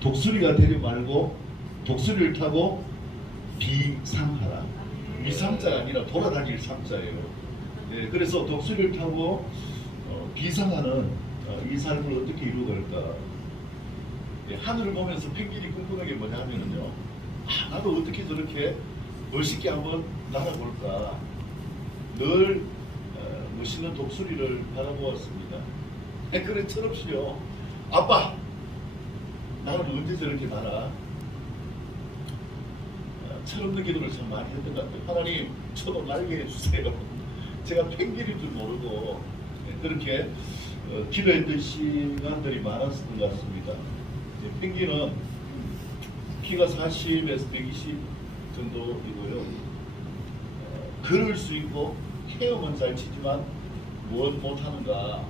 독수리가 되려 말고 독수리를 타고 비상하라. 위상자가 아니라 돌아다닐 상자예요. 네, 그래서 독수리를 타고 비상하는 이 삶을 어떻게 이루어갈까? 네, 하늘을 보면서 펭귄이 꿈꾸는 게 뭐냐 하면은요, 나도 어떻게 저렇게 멋있게 한번 날아볼까? 늘 멋있는 독수리를 바라보았습니다. 네, 그래 철없이요. 아빠, 나는 언제 저렇게 날아? 철없는 기도를 참 많이 했던 것 같아요. 하나님, 저도 날게 해주세요. 제가 펭귄인 줄 모르고 그렇게 기도했던 시간들이 많았을 것 같습니다. 펭귄은 키가 40에서 120 정도이고요. 걸을 수 있고 헤엄은 잘 치지만 무엇 못하는가,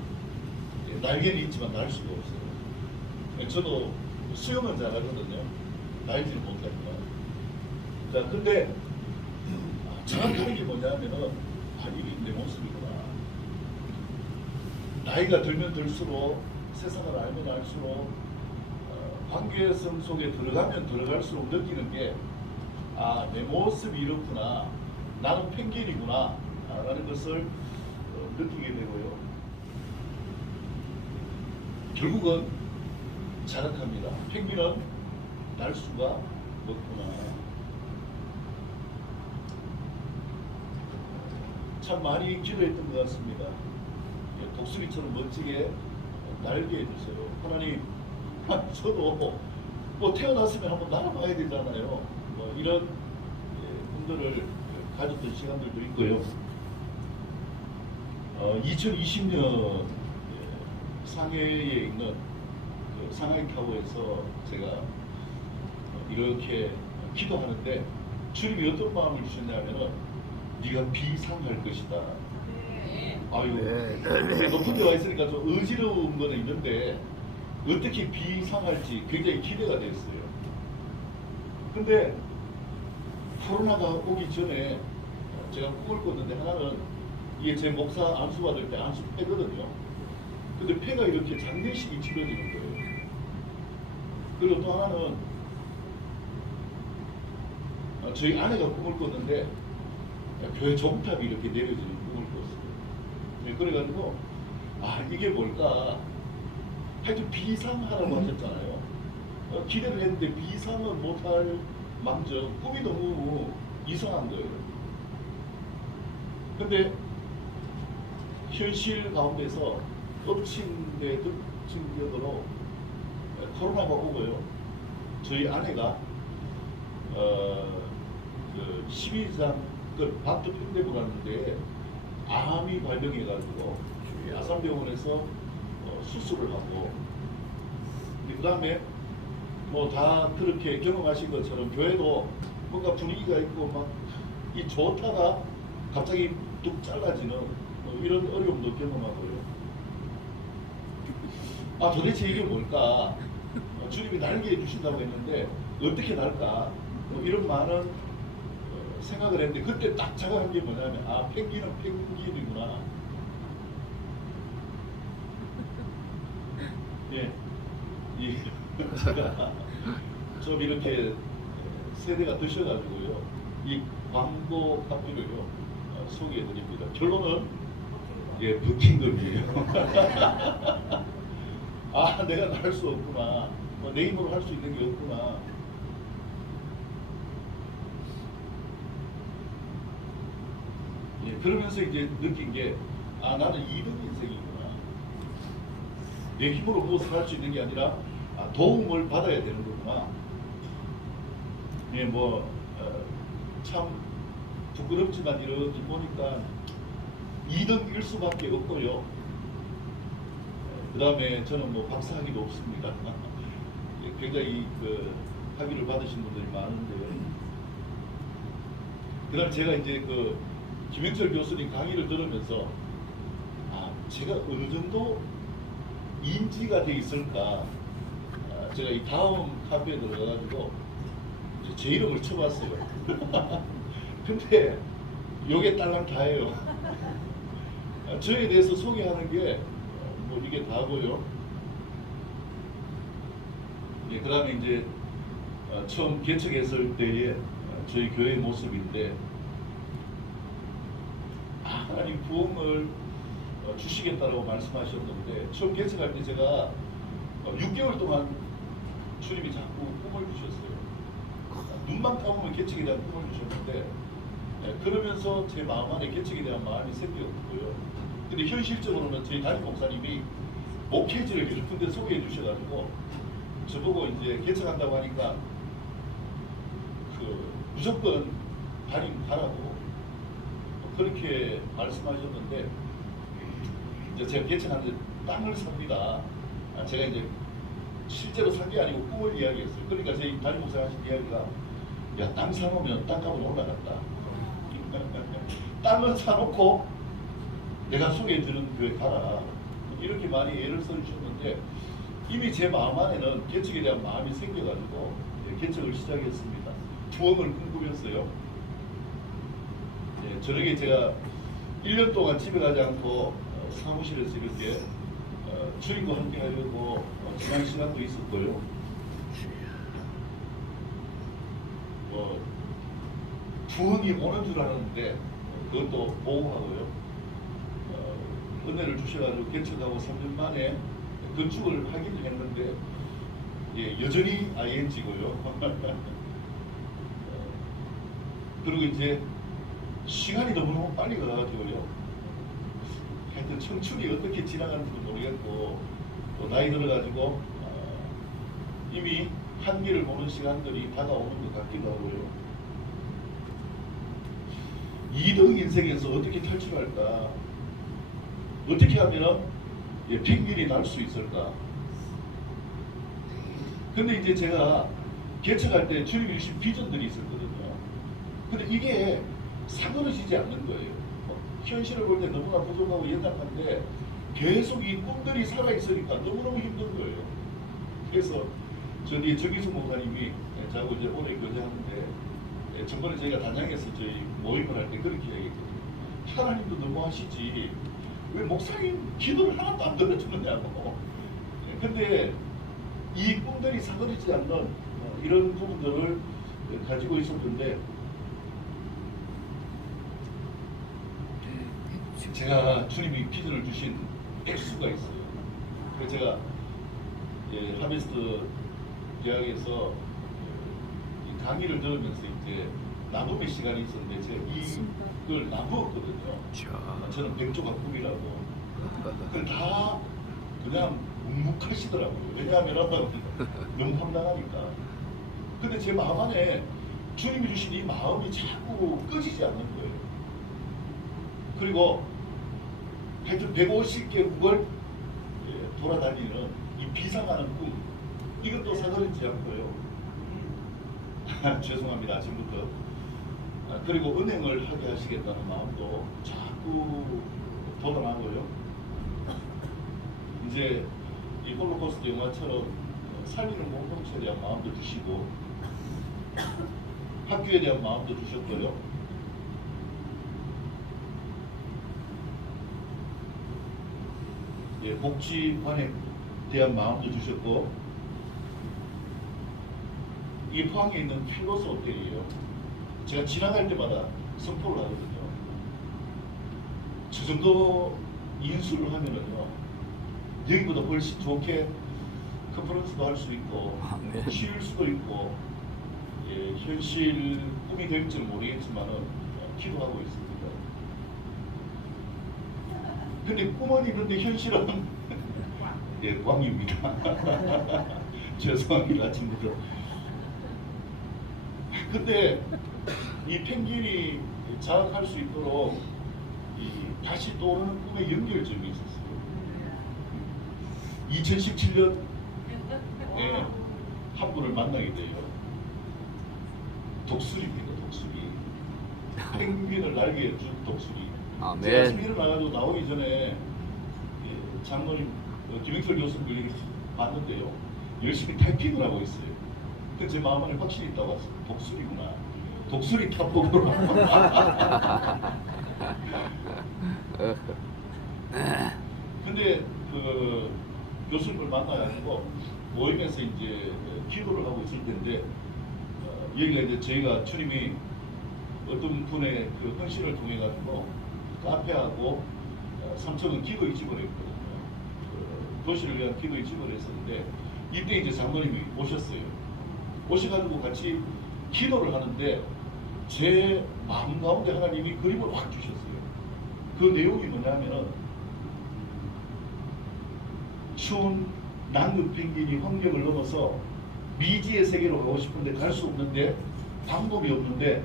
날개는 있지만 날 수가 없어요. 저도 수영은 잘하거든요. 날지는 못하니까. 자, 근데 정확한 게 뭐냐면은 이게 내 모습이구나. 나이가 들면 들수록, 세상을 알면 알수록, 관계성 속에 들어가면 들어갈수록 느끼는 게, 내 모습이 이렇구나, 나는 펭귄이구나 라는 것을 느끼게 되고요. 결국은 자각합니다. 펭귄은 날 수가 없구나. 참 많이 기도했던 것 같습니다. 독수리처럼 멋지게 날게 해주세요. 하나님, 저도 뭐 태어났으면 한번 날아봐야 되잖아요. 뭐 이런 꿈들을 가졌던 시간들도 있고요. 2020년 상해에 있는 그 상하이 타워에서 제가 이렇게 기도하는데 주님이 어떤 마음을 주셨냐면은 네가 비상할 것이다. 아유, 높은 데 와 있으니까 좀 어지러운 거는 있는데 어떻게 비상할지 굉장히 기대가 됐어요. 근데 코로나가 오기 전에 제가 꿈을 꿨는데, 하나는 이게 제 목사 안수 받을 때 안수 패거든요. 근데 패가 이렇게 장례식이 치러지는 거예요. 그리고 또 하나는 저희 아내가 꿈을 꿨는데 교회 종탑이 이렇게 내려지는 꿈을 꿨어요. 네, 그래가지고 이게 뭘까? 하여튼 비상하라고 하셨잖아요. 기대를 했는데 비상은 못할 망정 꿈이 너무 이상한 거예요. 근데 현실 가운데서 엎친 데 덮친 격으로 코로나가 오고요. 저희 아내가 그 12장 그 바트 편대부 갔는데 암이 발병해가지고 아산병원에서 수술을 하고, 그 다음에 뭐 다 그렇게 경험하신 것처럼 교회도 뭔가 분위기가 있고 막 이 좋다가 갑자기 뚝 잘라지는 이런 어려움도 경험하고요. 도대체 이게 뭘까? 주님이 날개 해주신다고 했는데 어떻게 날까? 이런 많은 생각을 했는데, 그때 딱 자각한 게 뭐냐면 펭귄은 펭귄이구나. 예, 제가 좀 이렇게 세대가 드셔가지고요, 이 광고 카피를요 소개해드립니다. 결론은 버킹덤이에요. 내가 날 수 없구나. 내 힘으로 할 수 있는 게 없구나. 그러면서 이제 느낀 게, 나는 2등 인생이구나. 내 힘으로 무엇을 할 수 있는 게 아니라 도움을 받아야 되는 거구나. 참 부끄럽지만 이렇게 보니까 2등 1수밖에 없고요. 그 다음에 저는 뭐 박사학위도 없습니다. 굉장히 그 학위를 받으신 분들이 많은데요. 그 다음에 제가 이제 그 김영철 교수님 강의를 들으면서 제가 어느 정도 인지가 돼 있을까. 제가 이 다음 카페에 들어가가지고 제 이름을 쳐봤어요. 근데 요게 딸랑 다예요. 저에 대해서 소개하는 게 뭐 이게 다고요. 예, 그다음에 이제 처음 개척했을 때의 저희 교회의 모습인데, 하나님 부흥을 주시겠다라고 말씀하셨는데, 처음 개척할 때 제가 6개월 동안 주님이 자꾸 꿈을 주셨어요. 눈만 감으면 개척에 대한 꿈을 주셨는데, 그러면서 제 마음 안에 개척에 대한 마음이 생겼고요. 근데 현실적으로는 저희 담임 목사님이 목회지를 여러 군데 소개해 주셔가지고 저보고 이제 개척한다고 하니까 무조건 담임 가라고 그렇게 말씀하셨는데, 이제 제가 개척하는데 땅을 삽니다. 제가 이제 실제로 산 게 아니고 꿈을 이야기했어요. 그러니까 저희 담임 목사님 하신 이야기가, 야, 땅 사놓으면 땅값은 올라간다. 땅을 사놓고 내가 소개해주는 교회 가라. 이렇게 많이 예를 써주셨는데, 이미 제 마음 안에는 개척에 대한 마음이 생겨가지고 개척을 시작했습니다. 부흥을 꿈꾸면서요. 저녁에 제가 1년 동안 집에 가지 않고 사무실에서 이렇게 주님과 함께 하려고 지난 시간도 있었고요. 부흥이 오는 줄 알았는데 그것도 보호하고요. 은혜를 주셔가지고 개척하고 3년 만에 건축을 하긴 했는데, 예, 여전히 ING고요. 그리고 이제 시간이 너무너무 빨리 가가지고요. 하여튼 청춘이 어떻게 지나가는지도 모르겠고, 또 나이 들어가지고 이미 한계를 보는 시간들이 다가오는 것 같기도 하고요. 2등 인생에서 어떻게 탈출할까? 어떻게 하면 핑계이 날 수 있을까? 근데 이제 제가 개척할 때 주님이 주신 비전들이 있었거든요. 근데 이게 사그러지지 않는 거예요. 현실을 볼 때 너무나 부족하고 연약한데 계속 이 꿈들이 살아있으니까 너무너무 힘든 거예요. 그래서 저희 정기수 목사님이 저하고 이제 오래 교제하는데, 저번에 저희가 단양에서 저희 모임을 할 때 그렇게 얘기했거든요. 하나님도 너무 하시지 왜 목사님 기도를 하나도 안 들어주느냐고. 근데 이 꿈들이 사그리지 않는 이런 부분들을 가지고 있었는데, 제가 주님이 비전을 주신 액수가 있어요. 그래서 제가 하베스트 대학에서 강의를 들으면서 이제 나눔의 시간이 있었는데, 제가 이걸 나누었거든요. 저는 백조가 꿈이라고. 다 그냥 묵묵하시더라고요. 왜냐하면 너무 황당하니까. 근데 제 마음 안에 주님이 주신 이 마음이 자꾸 꺼지지 않는 거예요. 그리고 하여튼 150개국을 돌아다니는 이 비상하는 꿈, 이것도 사그리지 않고요. 죄송합니다, 아침부터. 그리고 은행을 하게 하시겠다는 마음도 자꾸 돋아나고요. 이제 이 홀로코스트 영화처럼 살리는 공동체에 대한 마음도 주시고, 학교에 대한 마음도 주셨고요. 복지관에 대한 마음도 주셨고, 이 포항에 있는 필로스 호텔이에요. 제가 지나갈 때마다 선포를 하거든요. 저 정도 인수를 하면은요, 여기보다 훨씬 좋게 컨퍼런스도 할 수 있고, 쉴 수도 있고, 현실 꿈이 될지는 모르겠지만은 기도하고 있습니다. 근데 꿈은 있는데 현실은 광입니다. 죄송합니다, 아침부터. 근데 이 펭귄이 자각할 수 있도록 다시 떠오르는 꿈의 연결점이 있었어요. 2017년에 한 분을 만나게 돼요. 독수리입니다, 독수리. 펭귄을 날개에 준 독수리. 아멘. 제가 아침에 일어나가지고 나오기 전에 장로님 김영철 교수님 봤는데요, 열심히 타이핑을 하고 있어요. 근데 제 마음 안에 확실히 있다고 왔어요. 독수리구나. 독수리 탑복으로. 근데 교수님을 만나가지고 모임에서 이제 기도를 하고 있을 텐데 여기가 이제 저희가 주님이 어떤 분의 그 헌신을 통해 가지고 카페하고 3층은 기도의 집을 했거든요. 도시를 위한 기도의 집을 했었는데 이때 이제 장로님이 오셨어요. 오셔가지고 같이 기도를 하는데 제 마음 가운데 하나님이 그림을 확 주셨어요. 그 내용이 뭐냐면은 추운 남극 펭귄이 환경을 넘어서 미지의 세계로 가고 싶은데 갈 수 없는데 방법이 없는데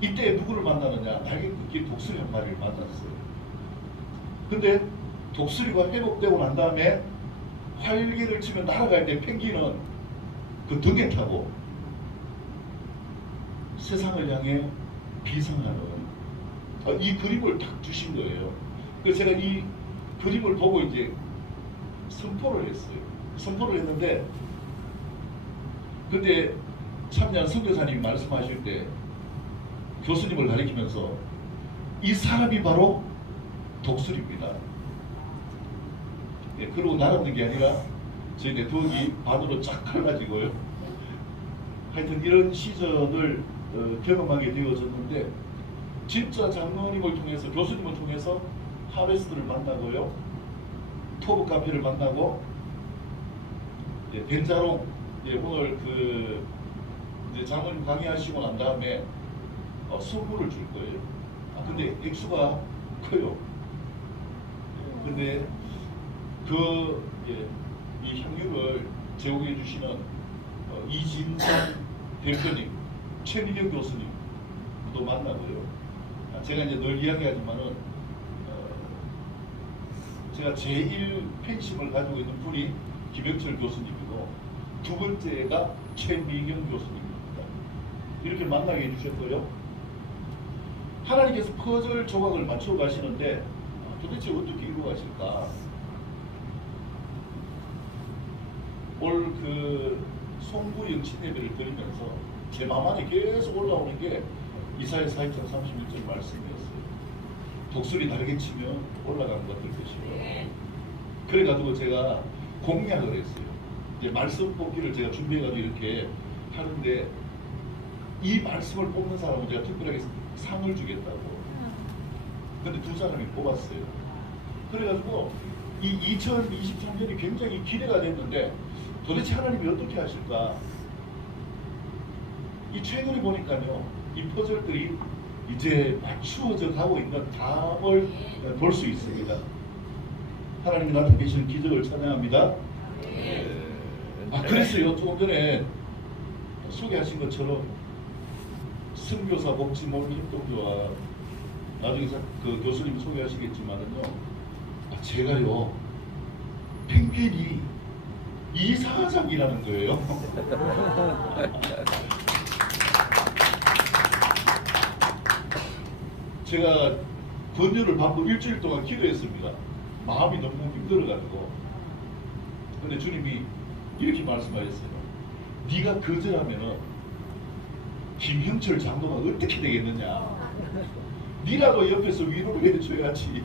이때 누구를 만나느냐? 날개 끊기 독수리 한 마리를 만났어요. 근데 독수리가 회복되고 난 다음에 활개를 치며 날아갈 때 펭귄은 그 등에 타고 세상을 향해 비상하는 이 그림을 딱 주신 거예요. 그래서 제가 이 그림을 보고 이제 선포를 했어요. 선포를 했는데 그때 참여한 선교사님이 말씀하실 때 교수님을 가리키면서 이 사람이 바로 독수리입니다. 예, 그러고 날아오는 게 아니라 저희 네트워크가 반으로 쫙 갈라지고요. 하여튼 이런 시절을 경험하게 되어졌는데 진짜 장로님을 통해서 교수님을 통해서 하베스트를 만나고요. 토브 카페를 만나고 예, 벤자롱 예, 오늘 그 이제 장로님 강의하시고 난 다음에 선물을 줄 거예요. 근데 액수가 커요. 근데 그 이 향유를 제공해 주시는 이진성 대표님, 최민영 교수님도 만나고요. 제가 이제 늘 이야기하지만은 제가 제일 팬심을 가지고 있는 분이 김영철 교수님이고 두 번째가 최민경 교수님입니다. 이렇게 만나게 해주셨고요. 하나님께서 퍼즐 조각을 맞춰 가시는데 도대체 어떻게 이루어가실까? 올 그 송구 영신 예배를 드리면서 제 마음 안에 계속 올라오는 게 이사야 42장 31절 말씀이었어요. 독수리 날개 치면 올라가는 것들 것이요. 그래가지고 제가 공약을 했어요. 이제 말씀 뽑기를 제가 준비해가지고 이렇게 하는데 이 말씀을 뽑는 사람은 제가 특별하게 상을 주겠다고. 근데 두 사람이 뽑았어요. 그래가지고 이 2023년이 굉장히 기대가 됐는데 도대체 하나님이 어떻게 하실까? 이 최근에 보니까요, 이 퍼즐들이 이제 맞추어져 가고 있는 답을 볼 수 있습니다. 하나님이 나타내시는 기적을 찬양합니다. 그랬어요. 조금 전에 소개하신 것처럼 선교사 복지몰 협동조합 나중에 그 교수님 소개하시겠지만은요, 제가요 펭귄이 이사장이라는 거예요. 제가 권유를 받고 일주일 동안 기도했습니다. 마음이 너무 힘들어가지고. 근데 주님이 이렇게 말씀하셨어요. 네가 거절하면은 김형철 장로가 어떻게 되겠느냐. 네라도 옆에서 위로를 해줘야지.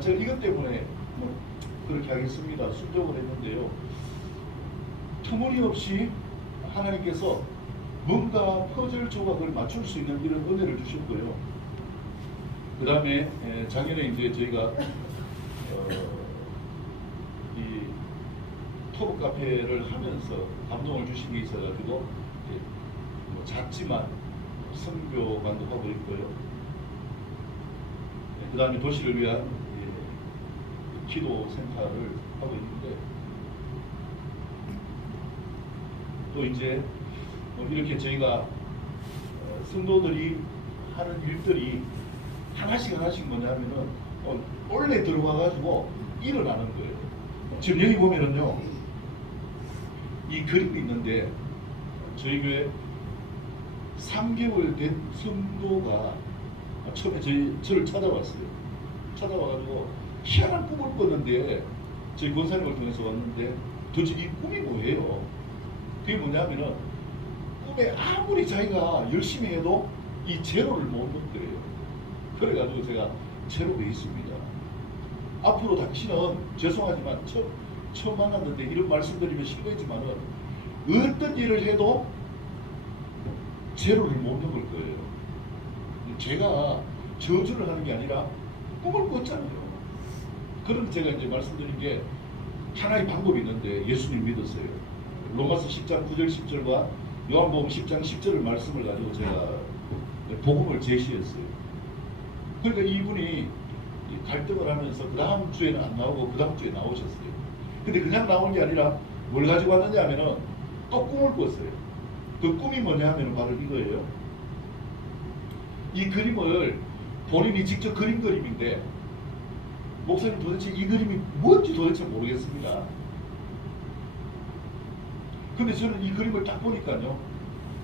제가 이것 때문에 그렇게 하겠습니다. 순종을 했는데요. 터무니없이 하나님께서 뭔가 퍼즐 조각을 맞출 수 있는 이런 은혜를 주셨고요. 그 다음에 작년에 이제 저희가 이 토브 카페를 하면서 감동을 주신 게 있어가지고 뭐 작지만 선교관도 하고 있고요. 그 다음에 도시를 위한 기도 센터를 하고 있는데 또 이제 이렇게 저희가 성도들이 하는 일들이 하나씩 뭐냐면은 원래 들어와가지고 일어나는 거예요. 지금 여기 보면은요, 이 그림이 있는데 저희 교회 3개월 된 성도가 처음에 저를 찾아왔어요. 찾아와가지고 희한한 꿈을 꿨는데 저희 권사님을 통해서 왔는데 도대체 이 꿈이 뭐예요? 그게 뭐냐면은 꿈에 아무리 자기가 열심히 해도 이 제로를 못 넣는 거예요. 그래가지고 제가 제로 베이스입니다. 앞으로 당신은 죄송하지만 처음 만났는데 이런 말씀드리면 실례지만은 어떤 일을 해도 제로를 못 넘을 거예요. 제가 저주를 하는 게 아니라 꿈을 꿨잖아요. 그럼 제가 이제 말씀드린 게 하나의 방법이 있는데 예수님 믿었어요. 로마서 10장 9절 10절과 요한복음 10장 10절을 말씀을 가지고 제가 복음을 제시했어요. 그러니까 이분이 갈등을 하면서 그 다음 주에는 안 나오고 그 다음 주에 나오셨어요. 근데 그냥 나온 게 아니라 뭘 가지고 왔느냐 하면은 또 꿈을 꿨어요. 그 꿈이 뭐냐 하면 바로 이거예요. 이 그림을 본인이 직접 그린 그림인데 목사님 도대체 이 그림이 뭔지 도대체 모르겠습니다. 근데 저는 이 그림을 딱 보니까요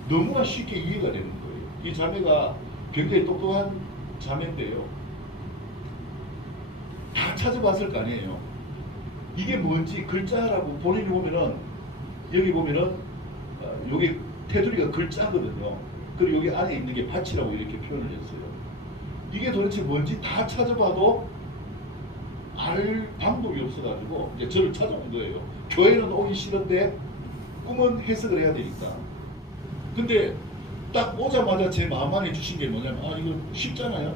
너무나 쉽게 이해가 되는 거예요. 이 자매가 굉장히 똑똑한 자매인데요 다 찾아봤을 거 아니에요. 이게 뭔지 글자라고 본인이 보면은 여기 보면은 여기 테두리가 글자거든요. 그리고 여기 안에 있는 게 밭이라고 이렇게 표현을 했어요. 이게 도대체 뭔지 다 찾아봐도 알 방법이 없어가지고 이제 저를 찾아온 거예요. 교회는 오기 싫은데 꿈은 해석을 해야 되니까. 근데 딱 오자마자 제 마음 안에 주신 게 뭐냐면 아 이거 쉽잖아요.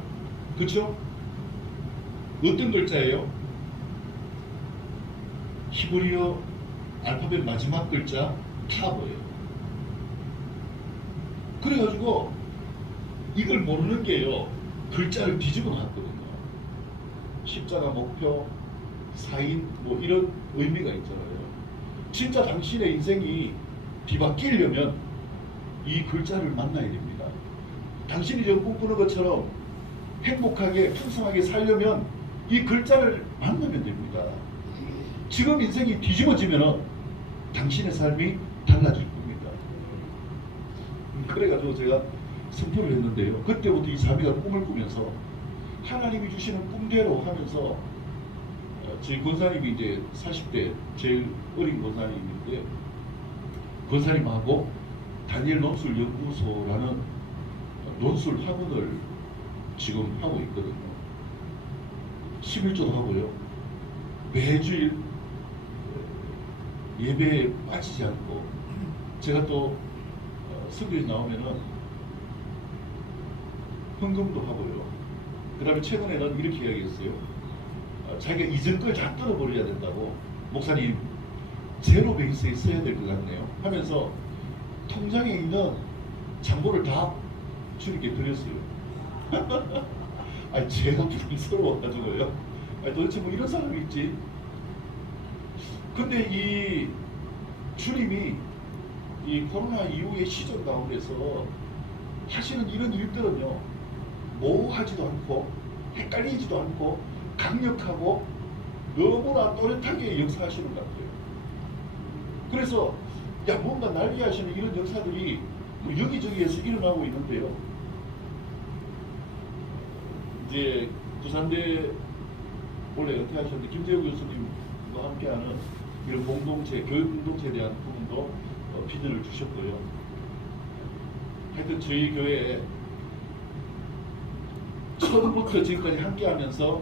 그쵸? 어떤 글자예요? 히브리어 알파벳 마지막 글자 타버예요. 그래가지고 이걸 모르는 게요 글자를 뒤집어 놨거든요. 십자가 목표 사인 뭐 이런 의미가 있잖아요. 진짜 당신의 인생이 뒤바뀌려면 이 글자를 만나야 됩니다. 당신이 지금 꿈꾸는 것처럼 행복하게 풍성하게 살려면 이 글자를 만나면 됩니다. 지금 인생이 뒤집어지면 당신의 삶이 달라질 겁니다. 그래가지고 제가 선포를 했는데요. 그때부터 이 자매가 꿈을 꾸면서 하나님이 주시는 꿈대로 하면서 저희 권사님이 이제 40대 제일 어린 권사님인데 권사님하고 다니엘 논술 연구소라는 논술 학원을 지금 하고 있거든요. 11조도 하고요. 매주일 예배에 빠지지 않고 제가 또 설교에 나오면은 헌금도 하고요. 그 다음에 최근에는 이렇게 이야기했어요. 자기가 이전 걸 다 떨어버려야 된다고. 목사님 제로 베이스에 써야 될 것 같네요 하면서 통장에 있는 잔고를 다 주님께 드렸어요. 아니 제가 부담스러워가지고요. 아니 도대체 뭐 이런 사람이 있지. 근데 이 주님이 이 코로나 이후의 시절 가운데서 하시는 이런 일들은요 모호하지도 않고 헷갈리지도 않고 강력하고 너무나 또렷하게 역사하시는 것 같아요. 그래서 야 뭔가 날개 하시는 이런 역사들이 뭐 여기저기에서 일어나고 있는데요. 이제 부산대 원래 은퇴하셨는데 김재우 교수님과 함께하는 이런 공동체, 교육 공동체에 대한 부분도 비전을 주셨고요. 하여튼 저희 교회에 처음부터 지금까지 함께하면서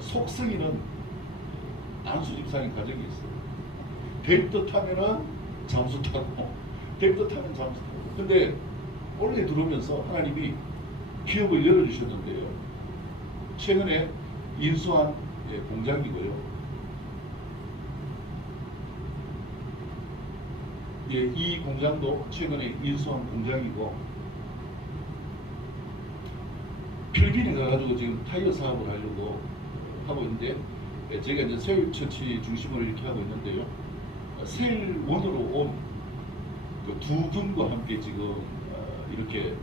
속썩이는 안수 집사님 가정이 있어요. 될 듯 하면은 잠수 타고 될 듯 하면 잠수 타고. 근데 올해 들어오면서 하나님이 기업을 열어주셨는데요. 최근에 인수한 공장이고요. 예, 이 공장도 최근에 인수한 공장이고 필리핀에 가가지고 지금 타이어 사업을 하려고 하고 있는데 제가 이제 세일처치 중심으로 이렇게 하고 있는데요. 세일원으로 온 그 두 분과 함께 지금 이렇게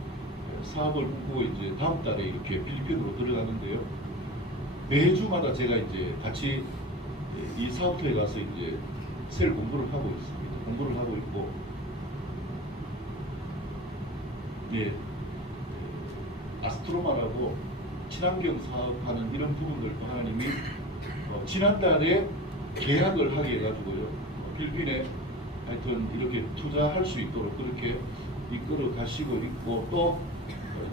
사업을 꾸고 이제 다음 달에 이렇게 필리핀으로 들어가는데요. 매주마다 제가 이제 같이 이 사업터에 가서 이제 세일 공부를 하고 있습니다. 공부를 하고 있고, 예, 아스트로마라고 친환경 사업하는 이런 부분들 하나님이 지난달에 계약을 하게 해가지고요. 필리핀에 하여튼 이렇게 투자할 수 있도록 그렇게 이끌어 가시고 있고, 또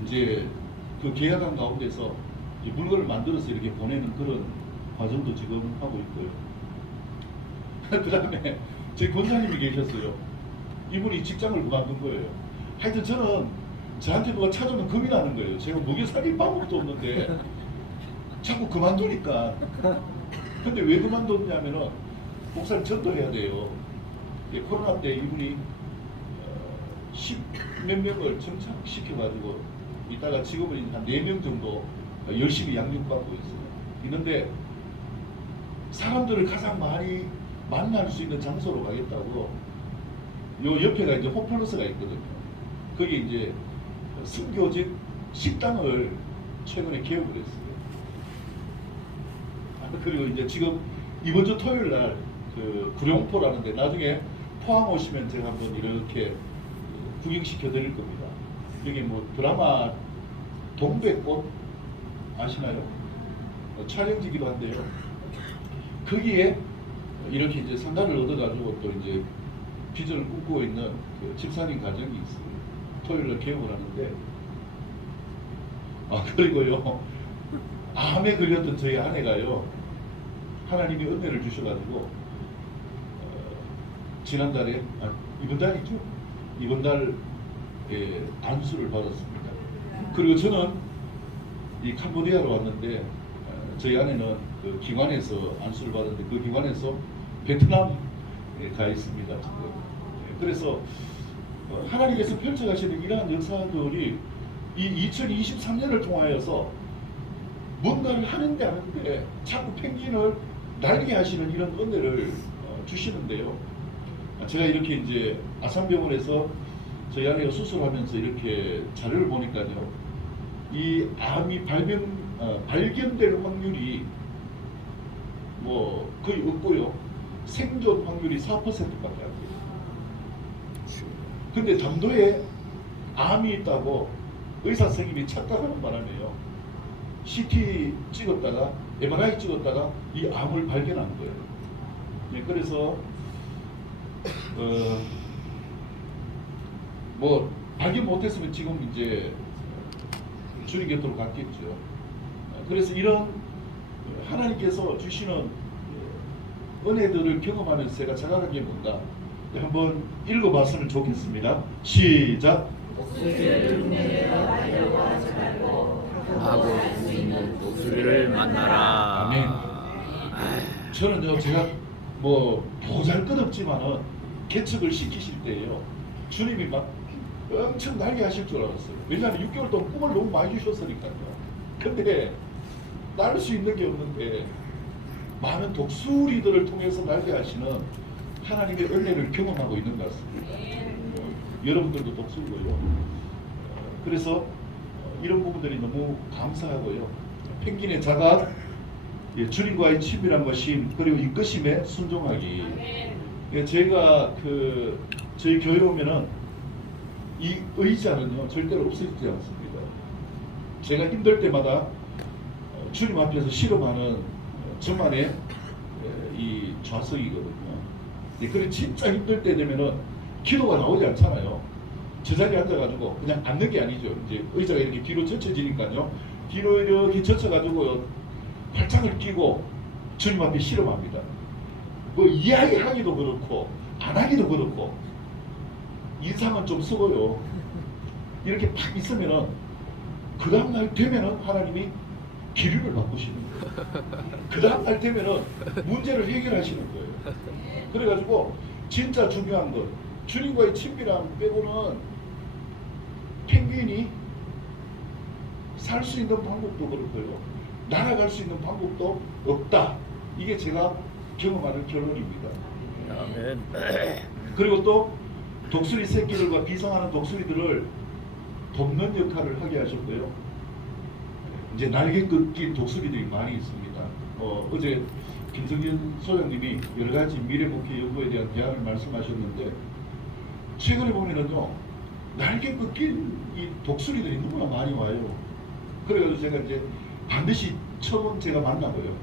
이제 그 계약한 가운데서 물건을 만들어서 이렇게 보내는 그런 과정도 지금 하고 있고요. 그 다음에 저희 권사님이 계셨어요. 이분이 직장을 그만둔 거예요. 하여튼 저는 저한테 누가 찾으면 겁이 나는 거예요. 제가 먹여 살릴 방법도 없는데 자꾸 그만두니까. 근데 왜 그만뒀냐면은 목사님 전도해야 돼요. 코로나 때 이분이 10몇 명을 정착시켜가지고 이따가 지금은 한 4명 정도 열심히 양육받고 있어요. 있는데 사람들을 가장 많이 만날 수 있는 장소로 가겠다고 요 옆에가 이제 호플러스가 있거든요. 거기 이제 선교직 식당을 최근에 개업을 했어요. 그리고 이제 지금 이번 주 토요일 날 그 구룡포라는데 나중에 포항 오시면 제가 한번 이렇게 구경시켜 드릴 겁니다. 여기 뭐 드라마 동백꽃 아시나요? 촬영지기도 한데요. 거기에 이렇게 이제 상가를 얻어가지고 또 이제 비전을 꿈꾸고 있는 그 집사님 가정이 있어요. 토요일 날 개업을 하는데 그리고요 암에 걸렸던 저희 아내가요 하나님이 은혜를 주셔가지고 지난달에 이번 달이죠. 이번 달에 안수를 받았습니다. 그리고 저는 이 캄보디아로 왔는데 저희 아내는 그 기관에서 안수를 받았는데 그 기관에서 베트남에 가 있습니다. 지금. 그래서 하나님께서 펼쳐가시는 이러한 역사들이 이 2023년을 통하여서 뭔가를 하는데 자꾸 펭귄을 날게 하시는 이런 은혜를 주시는데요. 제가 이렇게 이제 아산병원에서 저희 아내가 수술하면서 이렇게 자료를 보니까요, 이 암이 발견될 확률이 뭐 거의 없고요, 생존 확률이 4%밖에 안 돼요. 근데 담도에 암이 있다고 의사 선생님이 착각하는 바람에요, CT 찍었다가 MRI 찍었다가 이 암을 발견한 거예요. 네, 그래서 뭐 발견 못했으면 지금 이제 주님 곁으로 갔겠죠. 그래서 이런 하나님께서 주시는 은혜들을 경험하면서 제가 자각한 게 뭔가 한번 읽어봤으면 좋겠습니다. 시작. 하고 있는 독수리를 만나라. 아멘. 저는요, 제가 뭐 보잘것없지만은 개척을 시키실 때요, 주님이 막 엄청 날게 하실 줄 알았어요. 왜냐하면 6개월 동안 꿈을 너무 많이 주셨으니까요. 근데 날 수 있는 게 없는데 많은 독수리들을 통해서 날게 하시는 하나님의 은혜를 경험하고 있는 것 같습니다. 여러분들도 독수리고요. 그래서 이런 부분들이 너무 감사하고요. 펭귄의 자각, 주님과의 친밀함과 심, 그리고 이끄심에 순종하기. 제가 저희 교회 오면은 이 의자는요 절대로 없어지지 않습니다. 제가 힘들 때마다 주님 앞에서 실험하는 저만의 이 좌석이거든요. 그래 진짜 힘들 때 되면은 기도가 나오지 않잖아요. 제자리에 앉아가지고 그냥 앉는 게 아니죠. 이제 의자가 이렇게 뒤로 젖혀지니까요. 뒤로 이렇게 젖혀가지고 팔짱을 끼고 주님 앞에 실험합니다. 뭐 이야기하기도 그렇고 안 하기도 그렇고 인상은 좀 썩어요. 이렇게 팍 있으면은 그 다음날 되면은 하나님이 기류를 바꾸시는 거예요. 그 다음날 되면은 문제를 해결하시는 거예요. 그래가지고 진짜 중요한 건 주님과의 친밀함 빼고는 펭귄이 살 수 있는 방법도 그렇고요, 날아갈 수 있는 방법도 없다. 이게 제가 경험하는 결론입니다. 아멘. 그리고 또 독수리 새끼들과 비상하는 독수리들을 돕는 역할을 하게 하셨고요. 이제 날개 꺾인 독수리들이 많이 있습니다. 어제 김성진 소장님이 여러 가지 미래 목회 연구에 대한 대안을 말씀하셨는데, 최근에 보면은요, 날개 꺾인 이 독수리들이 너무나 많이 와요. 그래가지고 제가 이제 반드시 처음 제가 만나고요,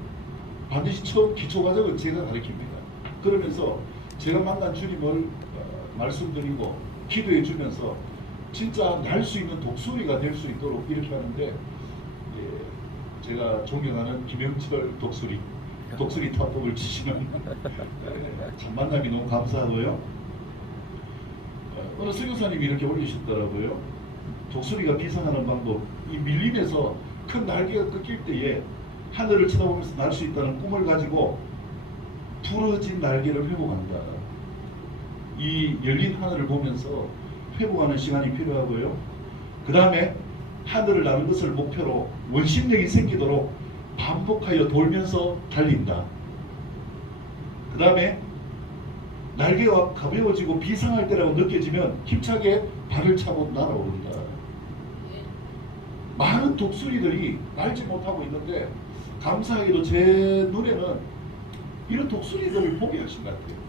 반드시 처음 기초 과정은 제가 가르칩니다. 그러면서 제가 만난 주님을 말씀드리고 기도해 주면서 진짜 날 수 있는 독수리가 될 수 있도록 이렇게 하는데, 제가 존경하는 김영철 독수리, 독수리 타법을 치시는 참 만남이 너무 감사하고요. 어느 선교사님이 이렇게 올리셨더라고요. 독수리가 비상하는 방법, 이 밀림에서 큰 날개가 꺾일 때에 하늘을 쳐다보면서 날 수 있다는 꿈을 가지고 부러진 날개를 회복한다. 이 열린 하늘을 보면서 회복하는 시간이 필요하고요. 그 다음에 하늘을 나는 것을 목표로 원심력이 생기도록 반복하여 돌면서 달린다. 그 다음에 날개가 가벼워지고 비상할 때라고 느껴지면 힘차게 발을 차고 날아오른다. 많은 독수리들이 날지 못하고 있는데 감사하게도 제 눈에는 이런 독수리들을 보게 하신 것 같아요.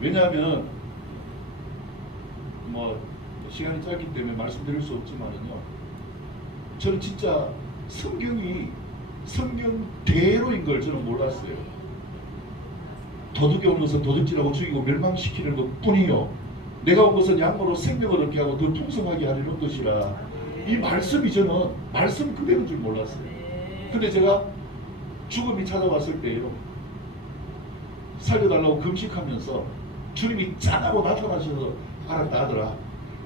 왜냐하면 뭐 시간이 짧기 때문에 말씀드릴 수 없지만은요, 저는 진짜 성경이 성경대로인 걸 저는 몰랐어요. 도둑이 오면서 도둑질하고 죽이고 멸망시키는 것 뿐이요, 내가 온 것은 양으로 생명을 얻게 하고 더 풍성하게 하려는 것이라. 이 말씀이 저는 말씀 그대로인 줄 몰랐어요. 근데 제가 죽음이 찾아왔을 때요, 살려달라고 금식하면서 주님이 짠하고 나타나셔서 알았다 아들아,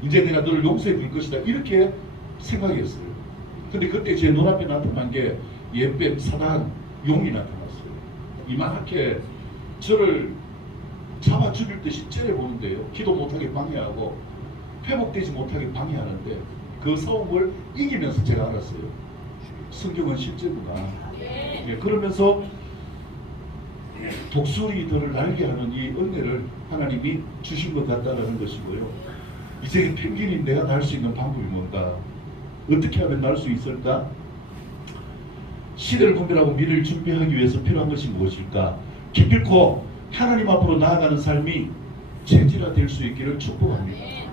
이제 내가 너를 용서해 줄 것이다, 이렇게 생각했어요. 근데 그때 제 눈앞에 나타난 게 옛뱀 사단 용이 나타났어요. 이만하게 저를 잡아 죽일 듯이 째려보는데요, 기도 못하게 방해하고 회복되지 못하게 방해하는데 그 싸움을 이기면서 제가 알았어요. 성경은 실제구나. 예, 그러면서 독수리들을 날게 하는 이 은혜를 하나님이 주신 것 같다라는 것이고요. 이제 펭귄이 내가 날 수 있는 방법이 뭔가? 어떻게 하면 날 수 있을까? 시대를 분별하고 미래를 준비하기 위해서 필요한 것이 무엇일까? 기필코 하나님 앞으로 나아가는 삶이 체질화될 수 있기를 축복합니다.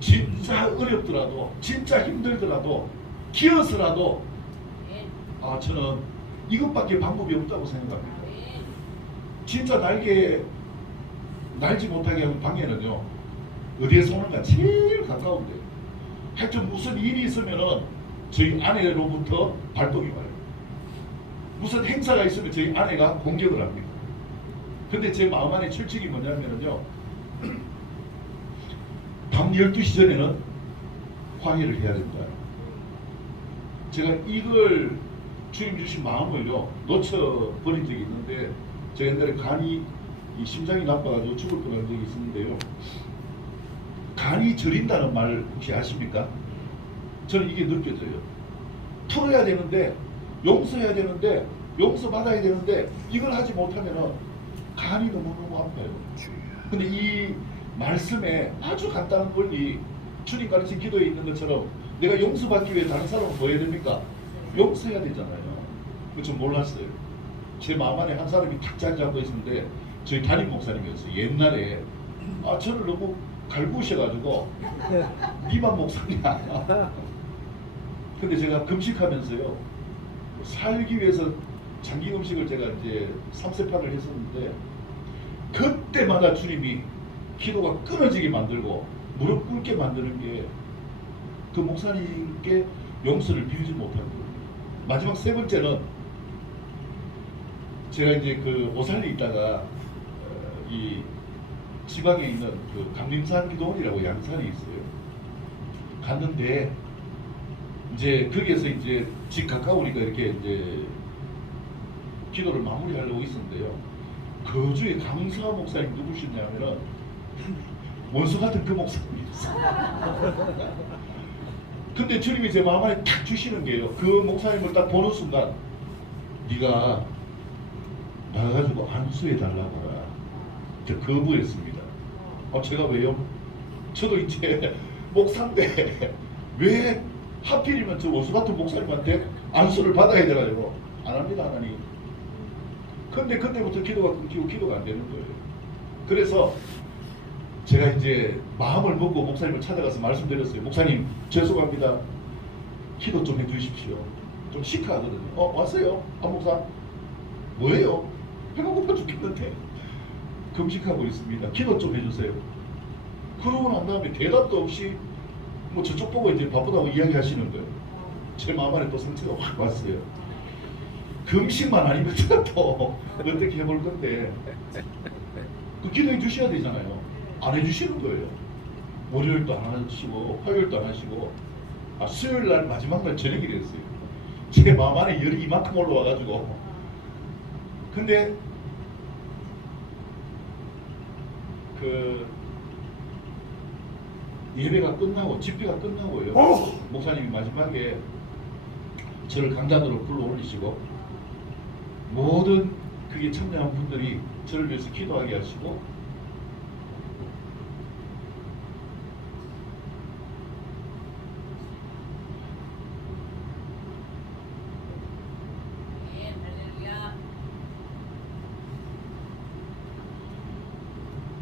진짜 어렵더라도, 진짜 힘들더라도, 기어서라도 저는 이것밖에 방법이 없다고 생각합니다. 진짜 날지 못하게 하는 방해는요, 어디에서 오는가? 제일 가까운데. 하여튼 무슨 일이 있으면은 저희 아내로부터 발동이 와요. 무슨 행사가 있으면 저희 아내가 공격을 합니다. 근데 제 마음 안에 철칙이 뭐냐면요, 밤 12시 전에는 화해를 해야 된다. 제가 이걸 주님 주신 마음을요 놓쳐버린 적이 있는데, 제가 옛날에 간이 이 심장이 나빠가지고 죽을 뻔한 적이 있었는데요, 간이 저린다는 말 혹시 아십니까? 저는 이게 느껴져요. 풀어야 되는데, 용서해야 되는데, 용서받아야 되는데 이걸 하지 못하면 간이 너무너무 아파요. 근데 이 말씀에 아주 간단한 원리, 주님 가르친 기도에 있는 것처럼 내가 용서받기 위해 다른 사람을 뭐 해야 됩니까? 용서해야 되잖아요. 그거 좀 몰랐어요. 제 마음 안에 한 사람이 탁 자리 잡고 있었는데 저희 담임 목사님이었어요. 옛날에 저를 너무 갈구셔가지고 니만 목사냐. 근데 제가 금식하면서요, 살기 위해서 장기 금식을 제가 이제 3세판을 했었는데, 그때마다 주님이 기도가 끊어지게 만들고 무릎 꿇게 만드는 게 그 목사님께 용서를 빌지 못한 거예요. 마지막 세 번째는 제가 이제 그 오산리에 있다가 이 지방에 있는 그 감림산 기도원이라고 양산이 있어요. 갔는데 이제 거기에서 이제 집 가까우니까 이렇게 이제 기도를 마무리하려고 있었는데요, 그 주에 강사 목사님 누구시냐면은 원수 같은 그 목사님이었어요. 근데 주님이 제 마음 안에 탁 주시는 게요, 그 목사님을 딱 보는 순간 네가 나가가지고 안수해 달라고 하라. 저 거부했습니다. 제가 왜요? 저도 이제 목사인데 왜 하필이면 저 원수 같은 목사님한테 안수를 받아야 돼가지고 안 합니다, 하나님. 근데 그때부터 기도가 끊기고 기도가 안 되는 거예요. 그래서 제가 이제 마음을 먹고 목사님을 찾아가서 말씀드렸어요. 목사님 죄송합니다. 기도 좀 해주십시오. 좀 시크하거든요. 왔어요? 한 목사? 뭐예요? 배가 고파 죽겠는데 금식하고 있습니다. 기도 좀 해주세요. 그러고 난 다음에 대답도 없이 뭐 저쪽 보고 이제 바쁘다고 이야기하시는 거예요. 제 마음 안에 또 상처가 확 왔어요. 금식만 아니면 제가 또 어떻게 해볼 건데 그 기도해 주셔야 되잖아요. 안 해주시는 거예요. 월요일도 안 하시고 화요일도 안 하시고 수요일 날 마지막 날 저녁이 됐어요. 제 마음 안에 열이 이만큼 올라와가지고 근데 그 예배가 끝나고 집회가 끝나고요. 목사님이 마지막에 저를 강단으로 불러 올리시고 모든 그게 참여한 분들이 저를 위해서 기도하게 하시고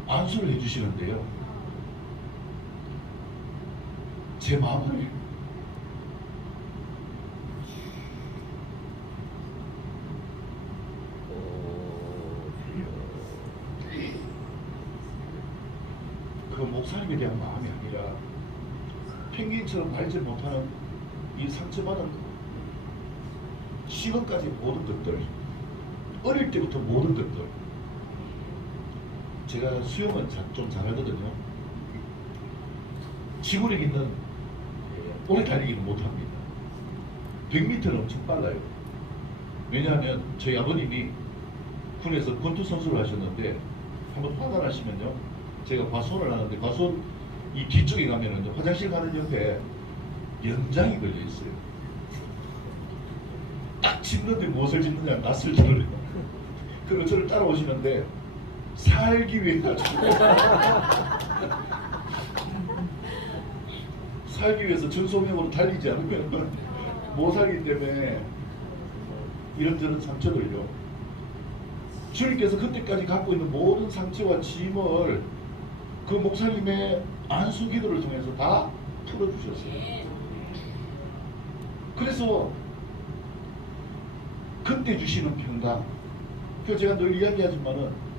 안수를 해주시는데요. 제 마음을 그 목사님에 대한 마음이 아니라 펭귄처럼 날지 못하는 이 상처받은 시간까지 모든 것들, 어릴 때부터 모든 것들. 제가 수영은 좀 잘하거든요. 지구력 있는 오래 달리기는 못합니다. 100m는 엄청 빨라요. 왜냐하면 저희 아버님이 군에서 권투 선수를 하셨는데 한번 화가 나시면요, 제가 과수원을 하는데 과수원 이 뒤쪽에 가면은 화장실 가는 옆에 연장이 걸려 있어요. 딱 짚는데 무엇을 짚느냐, 낯을 들으려. 그리고 저를 따라오시는데 살기 위해 가지고 살기 위해서 전소명으로 달리지 않으면 못 살기 때문에 이런저런 상처들요. 주님께서 그때까지 갖고 있는 모든 상처와 짐을 그 목사님의 안수 기도를 통해서 다 풀어주셨어요. 그래서 그때 주시는 평강, 그 제가 늘 이야기하지만은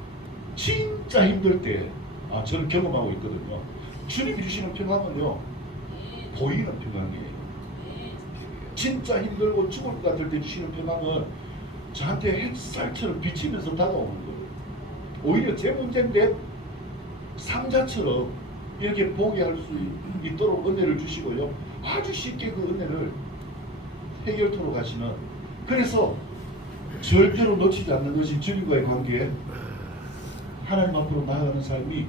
진짜 힘들 때, 저는 경험하고 있거든요. 주님이 주시는 평강은요, 보이는 평강이에요. 진짜 힘들고 죽을 것 같을 때 주시는 평강은 저한테 햇살처럼 비치면서 다가오는 거예요. 오히려 제 문제인데 상자처럼 이렇게 보게 할 수 있도록 은혜를 주시고요. 아주 쉽게 그 은혜를 해결토록 하시는, 그래서 절대로 놓치지 않는 것이 주님과의 관계, 하나님 앞으로 나아가는 삶이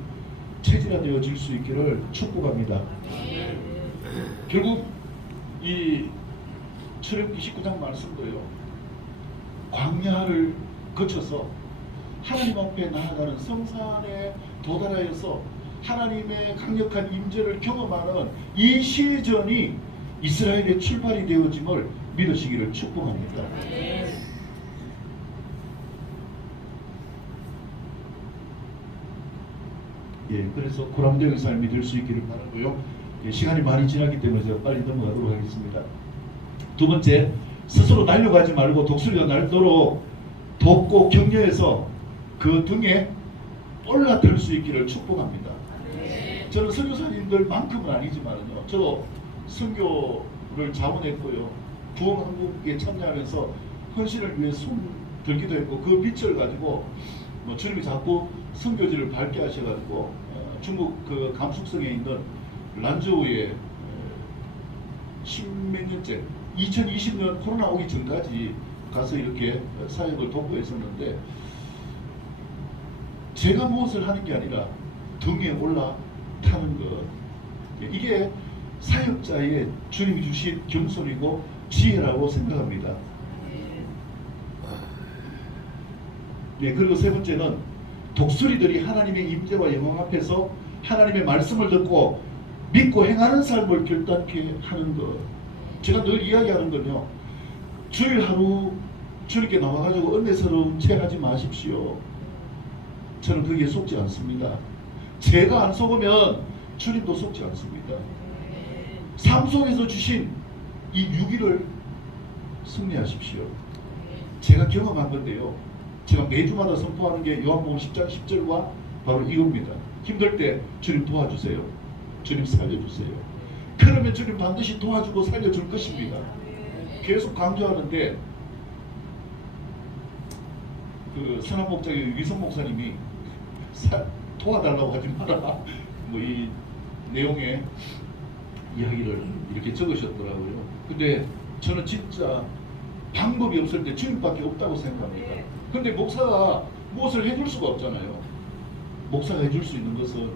체질화되어질 수 있기를 축복합니다. 결국 이 출애굽기 19장 말씀도요, 광야를 거쳐서 하나님 앞에 나아가는 성산에 도달하여서 하나님의 강력한 임재를 경험하는 이 시전이 이스라엘의 출발이 되어짐을 믿으시기를 축복합니다. 그래서 보람된 삶이 될 수 있기를 바라고요. 시간이 많이 지났기 때문에 제가 빨리 넘어가도록 하겠습니다. 두 번째, 스스로 날려가지 말고 독수리가 날도록 돕고 격려해서 그 등에 올라탈 수 있기를 축복합니다. 저는 선교사님들만큼은 아니지만요, 저 선교를 자원했고요, 부흥한국에 참여하면서 헌신을 위해 손 들기도 했고, 그 빛을 가지고 주님이 자꾸 선교지를 밝게 하셔가지고 중국 그 감숙성에 있는 란저우에 십몇 년째, 2020년 코로나 오기 전까지 가서 이렇게 사역을 돕고 했었는데, 제가 무엇을 하는 게 아니라 등에 올라타는 것, 이게 사역자의 주님이 주신 겸손이고 지혜라고 생각합니다. 그리고 세 번째는 독수리들이 하나님의 임재와 영광 앞에서 하나님의 말씀을 듣고 믿고 행하는 삶을 결단케 하는 것. 제가 늘 이야기하는 건요, 주일 하루 주님께 나와가지고 은혜스러운 채 하지 마십시오. 저는 그게 속지 않습니다. 제가 안 속으면 주님도 속지 않습니다. 삶 속에서 주신 이 유기를 승리하십시오. 제가 경험한 건데요, 제가 매주마다 선포하는 게 요한복음 10장 10절과 바로 이겁니다. 힘들 때 주님 도와주세요. 주님 살려주세요. 그러면 주님 반드시 도와주고 살려줄 것입니다. 계속 강조하는데 그 선한목장의 위성 목사님이 도와달라고 하지 마라 뭐 이 내용의 이야기를 이렇게 적으셨더라고요. 근데 저는 진짜 방법이 없을 때 주님밖에 없다고 생각합니다. 근데 목사가 무엇을 해줄 수가 없잖아요. 목사가 해줄 수 있는 것은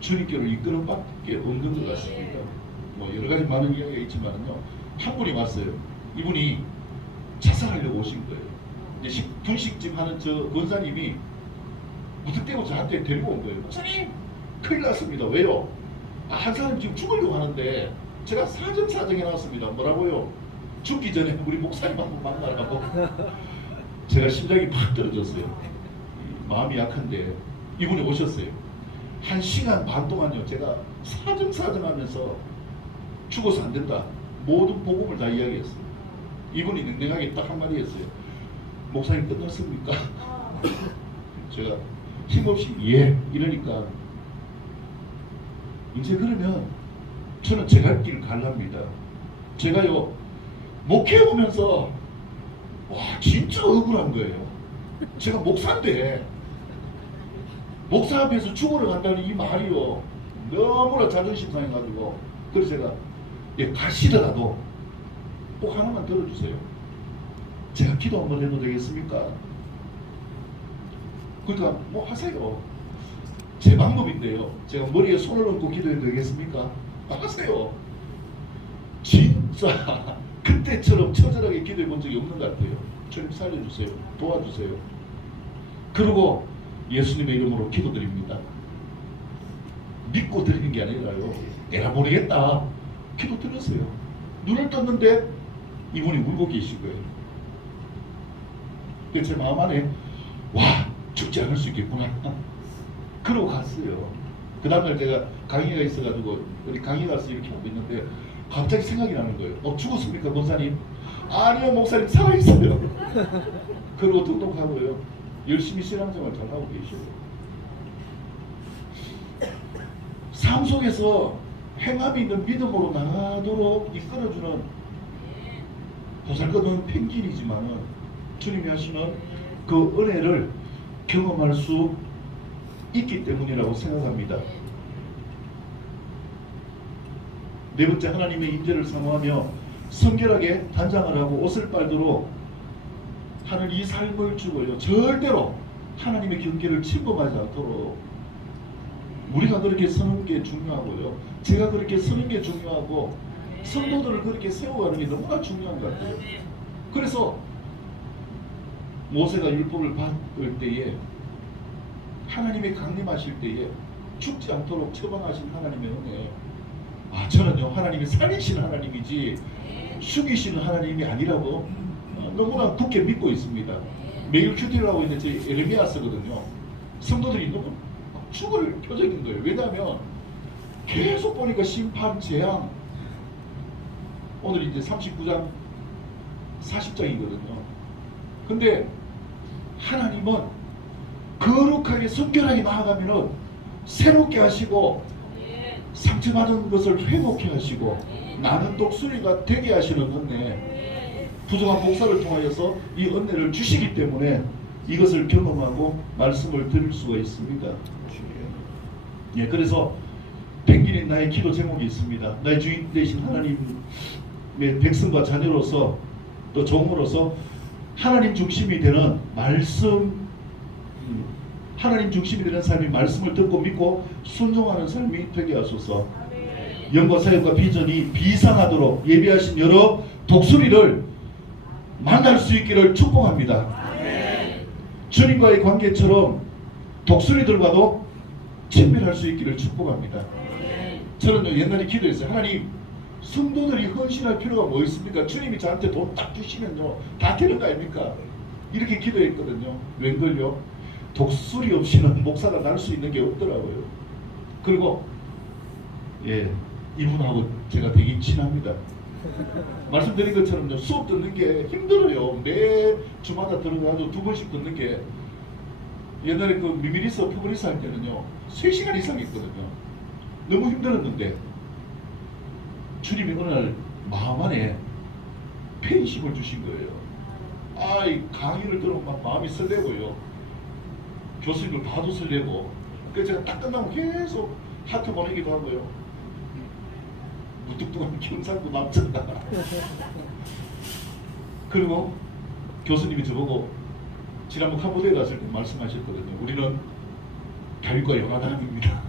주님께로 이끄는 밖에 없는 것 같습니다. 뭐 여러 가지 많은 이야기가 있지만요. 한 분이 왔어요. 이분이 자살하려고 오신 거예요. 이제 분식집 하는 저 권사님이 무턱대고 저한테 데리고 온 거예요. 목사님 큰일 났습니다. 왜요? 한 사람이 지금 죽으려고 하는데 제가 사정사정해 놨습니다. 뭐라고요? 죽기 전에 우리 목사님 한번 만나라고. 제가 심장이 팍 떨어졌어요. 마음이 약한데 이분이 오셨어요. 1시간 반 동안요. 제가 사정사정하면서 죽어서 안 된다. 모든 복음을 다 이야기했어요. 이분이 냉랭하게 딱 한마디 했어요. 목사님 끝났습니까? 제가 힘없이 예 이러니까 이제 그러면 저는 제 갈 길 갈랍니다. 제가요 목회 오면서 와 진짜 억울한 거예요. 제가 목사인데 목사 앞에서 죽으러 간다는 이 말이요 너무나 자존심 상해가지고 그래서 제가 예 가시더라도 꼭 하나만 들어주세요. 제가 기도 한번 해도 되겠습니까? 그러니까 뭐 하세요. 제 방법인데요. 제가 머리에 손을 얹고 기도해도 되겠습니까? 하세요. 진짜 그때처럼 처절하게 기도해 본 적이 없는 것 같아요. 주님 살려주세요. 도와주세요. 그리고 예수님의 이름으로 기도드립니다. 믿고 드리는 게 아니라요. 에라 모르겠다. 기도 드렸어요. 눈을 떴는데 이분이 울고 계신 거예요. 그래서 제 마음 안에 와 죽지 않을 수 있겠구나. 그러고 갔어요. 그 다음날 제가 강의가 있어가지고 우리 강의 가서 이렇게 하고 있는데 갑자기 생각이 나는 거예요. 죽었습니까 권사님? 아니요 목사님 살아있어요. 그러고 똑똑하고요. 열심히 신앙생활 잘하고 계시고 삶 속에서 행함이 있는 믿음으로 나가도록 이끌어주는 보잘것없는 펭귄이지만은 주님이 하시는 그 은혜를 경험할 수 있기 때문이라고 생각합니다. 네 번째, 하나님의 임재를 사모하며 성결하게 단장을 하고 옷을 빨도록 하는 이 삶을 주고요. 절대로 하나님의 경계를 침범하지 않도록 우리가 그렇게 서는 게 중요하고요. 제가 그렇게 서는 게 중요하고 성도들을 그렇게 세워가는 게 너무나 중요한 것 같아요. 그래서 모세가 율법을 받을 때에 하나님이 강림하실 때에 죽지 않도록 처방하신 하나님의 은혜. 저는요 하나님이 살리시는 하나님이지 죽이시는 하나님이 아니라고 너무나 굳게 믿고 있습니다. 매일 큐티를 하고 있는 제 에르미야서거든요. 성도들이 너무 죽을 표정인 거예요. 왜냐하면 계속 보니까 심판, 재앙. 오늘 이제 39장 40장이거든요. 근데 하나님은 거룩하게 성결하게 나아가면은 새롭게 하시고 상처받은 것을 회복해 하시고 나는 독수리가 되게 하시는 은혜, 부정한 목사를 통하여서 이 은혜를 주시기 때문에 이것을 경험하고 말씀을 드릴 수가 있습니다. 예, 그래서 펭귄인 나의 기도 제목이 있습니다. 나의 주인 되신 하나님의 백성과 자녀로서 또 종으로서 하나님 중심이 되는 말씀, 하나님 중심이 되는 삶이 말씀을 듣고 믿고 순종하는 삶이 되게 하소서. 영과 사역과 비전이 비상하도록 예비하신 여러 독수리를 만날 수 있기를 축복합니다. 주님과의 관계처럼 독수리들과도 친밀할 수 있기를 축복합니다. 저는 옛날에 기도했어요. 하나님, 성도들이 헌신할 필요가 뭐 있습니까? 주님이 저한테 돈 딱 주시면요 다 되는 거 아닙니까? 이렇게 기도했거든요. 웬걸요? 독수리 없이는 목사가 날 수 있는 게 없더라고요. 그리고 예, 이분하고 제가 되게 친합니다. 말씀드린 것처럼요, 수업 듣는 게 힘들어요. 매 주마다 들어가서 2번씩 듣는 게, 옛날에 그 미미리서 표브리스 할 때는요 3시간 이상 했거든요. 너무 힘들었는데 주님이 어느 날 마음 안에 팬심을 주신 거예요. 이 강의를 들으면 막 마음이 설레고요. 교수님을 봐도 설레고. 그래서 제가 딱 끝나고 계속 하트 보내기도 하고요. 무뚝뚝한 경상도 남자다. 그리고 교수님이 저보고 지난번 캄보디아 갔을 때 말씀하셨거든요. 우리는 다윗과 요나단입니다.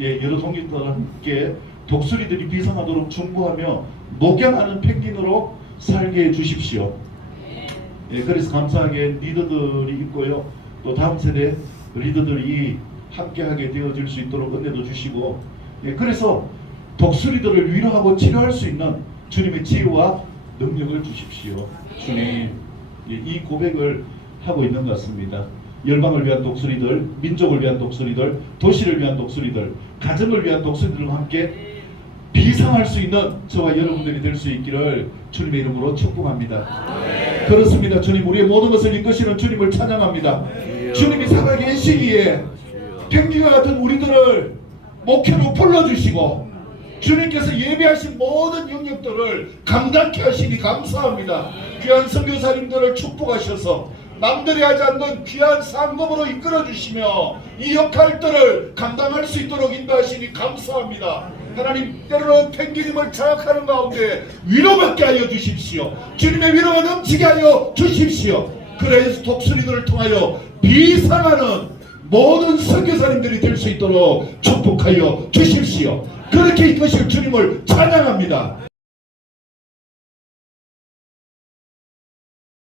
예, 여러 동료들과 함께 독수리들이 비상하도록 중보하며 목양하는 펭귄으로 살게 해주십시오. 예, 그래서 감사하게 리더들이 있고요. 또 다음 세대 리더들이 함께하게 되어질 수 있도록 은혜도 주시고, 예, 그래서 독수리들을 위로하고 치료할 수 있는 주님의 지혜와 능력을 주십시오. 주님, 예, 이 고백을 하고 있는 것 같습니다. 열방을 위한 독수리들, 민족을 위한 독수리들, 도시를 위한 독수리들, 가정을 위한 독수리들과 함께 비상할 수 있는 저와 여러분들이 될 수 있기를 주님의 이름으로 축복합니다. 그렇습니다. 주님, 우리의 모든 것을 이끄시는 주님을 찬양합니다. 주님이 살아계시기에 펭귄과 같은 우리들을 목회로 불러주시고 주님께서 예배하신 모든 영역들을 감당케 하시니 감사합니다. 귀한 선교사님들을 축복하셔서 남들이 하지 않는 귀한 상급으로 이끌어주시며 이 역할들을 감당할 수 있도록 인도하시니 감사합니다. 하나님, 때로는 펭귄임을 자각하는 가운데 위로받게 하여 주십시오. 주님의 위로가 넘치게 하여 주십시오. 그래서 독수리들을 통하여 비상하는 모든 선교사님들이 될 수 있도록 축복하여 주십시오. 그렇게 이끄실 주님을 찬양합니다.